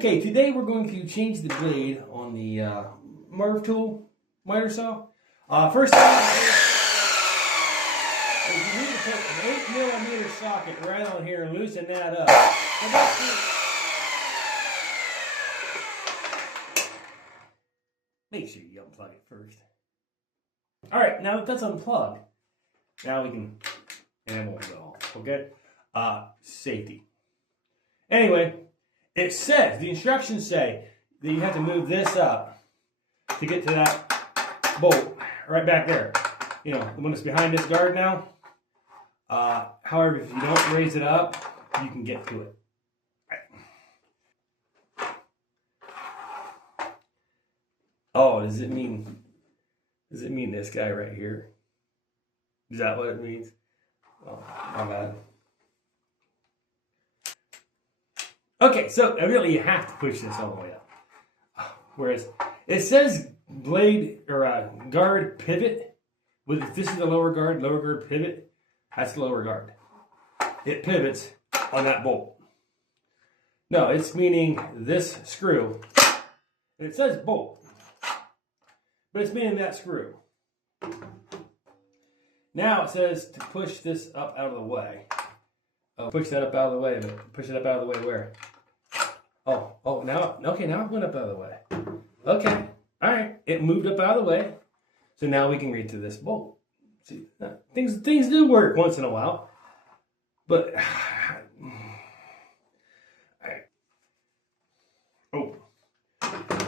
Okay, today we're going to change the blade on the Marv tool miter saw. First thing is you need to put an 8mm socket right on here and loosen that up. Make sure you unplug it first. Alright, now that that's unplugged, now we can, and it won't go off, okay? Safety. Anyway, it says, the instructions say that you have to move this up to get to that bolt right back there. You know, the one that's behind this guard now. However, if you don't raise it up, you can get to it. Oh, does it mean this guy right here? Is that what it means? Oh, my bad. Okay, so really you have to push this all the way up. Whereas it says blade or guard pivot. If this is the lower guard pivot, that's the lower guard. It pivots on that bolt. No, it's meaning this screw. It says bolt, but it's meaning that screw. Now it says to push this up out of the way. Oh, push that up out of the way, but push it up out of the way where? Oh, now it went up out of the way. Okay, all right, it moved up out of the way. So now we can read to this bolt. See, things do work once in a while, but oh,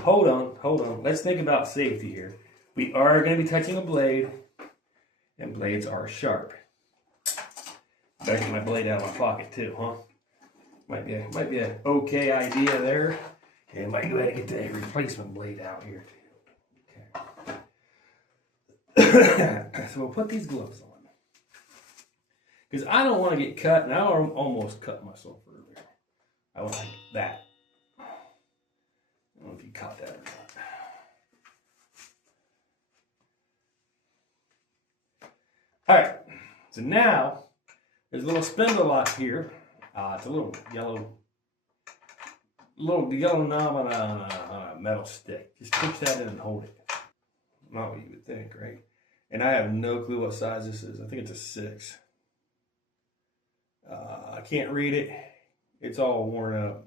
hold on. Let's think about safety here. We are going to be touching a blade, and blades are sharp. Better get my blade out of my pocket too, huh? Might be an okay idea there. Okay, I might go ahead and get the replacement blade out here too. Okay. So we'll put these gloves on. Because I don't want to get cut, and I almost cut myself earlier. I want like that. I don't know if you caught that or not. Alright, so now there's a little spindle lock here. It's a little yellow knob on a metal stick. Just push that in and hold it. Not what you would think, right? And I have no clue what size this is. I think it's a 6. I can't read it. It's all worn up.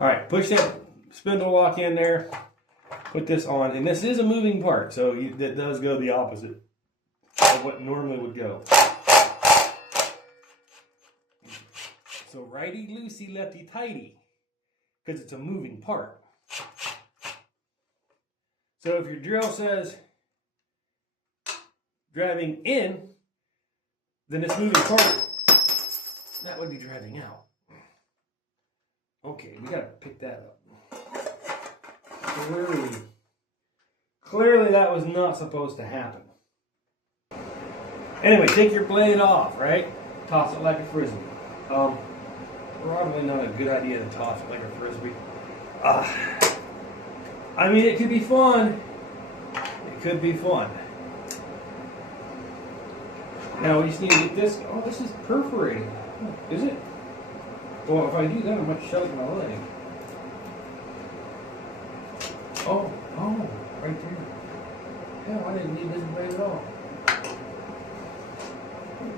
All right, push that spindle lock in there. Put this on, and this is a moving part, so that does go the opposite of what normally would go. So righty loosey, lefty tighty, because it's a moving part. So if your drill says driving in, then this moving part, that would be driving out. Okay, we gotta pick that up. Clearly that was not supposed to happen. Anyway, take your blade off, right? Toss it like a frisbee. Probably not a good idea to toss it like a frisbee. I mean, it could be fun. It could be fun. Now we just need to get this. Oh, this is perforated. Is it? Well, if I do that, I might shove my leg. Oh, right there. Yeah, I didn't need this blade at all.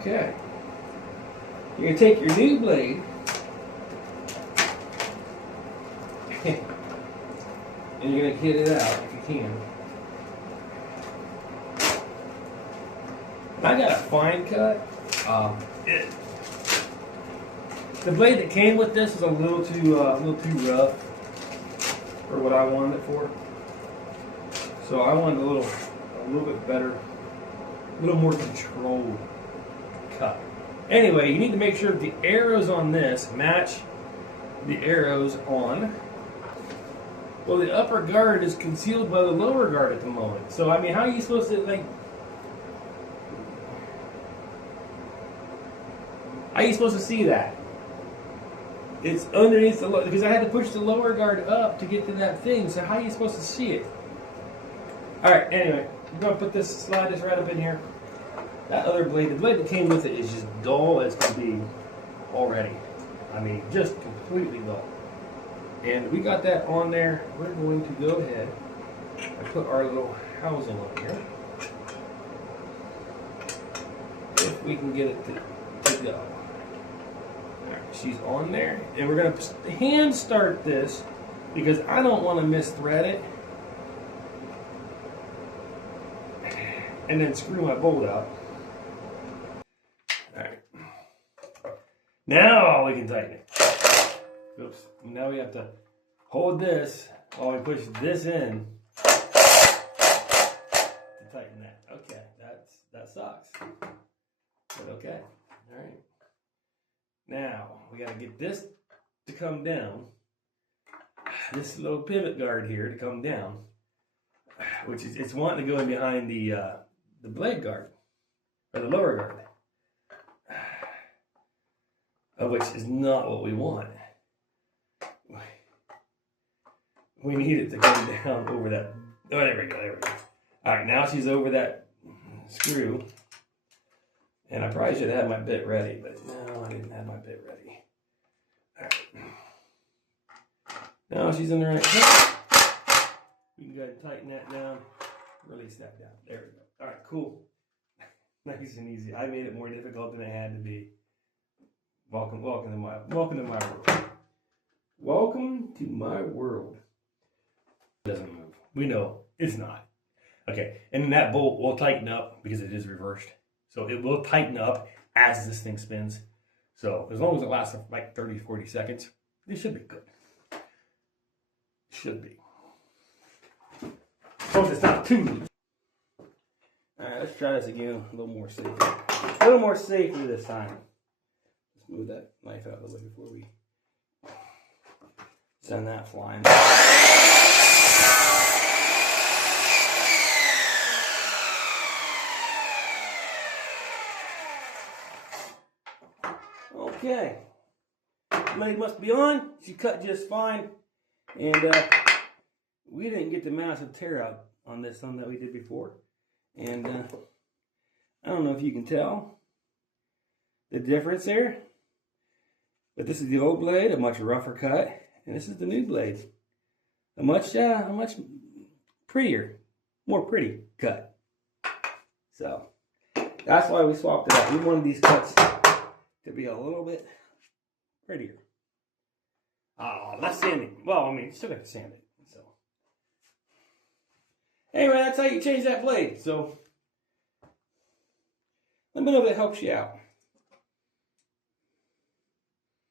Okay. You're going to take your new blade and you're going to hit it out if you can. I got a fine cut. The blade that came with this is a little too rough for what I wanted it for. So I wanted a little bit better, a little more controlled cut. Anyway, you need to make sure that the arrows on this match the arrows on. Well, the upper guard is concealed by the lower guard at the moment. So, I mean, how are you supposed to, like... How are you supposed to see that? It's underneath the... Because I had to push the lower guard up to get to that thing. So how are you supposed to see it? Alright, anyway. I'm going to slide this right up in here. That other blade, the blade that came with it is just dull as can be already. I mean, just completely dull. And we got that on there. We're going to go ahead and put our little housing on here. If we can get it to go. Alright, she's on there. And we're going to hand start this because I don't want to misthread it. And then screw my bolt out. Alright. Now we can tighten it. Oops. Now we have to hold this while we push this in to tighten that. Okay, that sucks. But okay. Alright. Now we gotta get this to come down. This little pivot guard here to come down. Which is it's wanting to go in behind the blade guard. Or the lower guard. Which is not what we want. We need it to come down over that. Oh, there we go, there we go. Alright, now she's over that screw. And I probably should have had my bit ready, but no, I didn't have my bit ready. Alright. Now she's in the right place. We can go ahead and tighten that down. Release that down. There we go. Alright, cool. Nice and easy. I made it more difficult than it had to be. Welcome to my world. Welcome to my world. It doesn't move. We know it's not. Okay, and then that bolt will tighten up because it is reversed. So it will tighten up as this thing spins. So as long as it lasts like 30, 40 seconds, it should be good. Should be. As long as it's not too loose. Alright, let's try this again a little more safely. A little more safely this time. Let's move that knife out of the way before we send that flying. Okay. Blade must be on. She cut just fine. And we didn't get the massive tear out on this one that we did before. And I don't know if you can tell the difference there. But this is the old blade, a much rougher cut. And this is the new blade. A much prettier, more pretty cut. So, that's why we swapped it out. We wanted these cuts to be a little bit prettier. Less sanding. Well, I mean, still got to sand it. So, anyway, that's how you change that blade. So, let me know if it helps you out.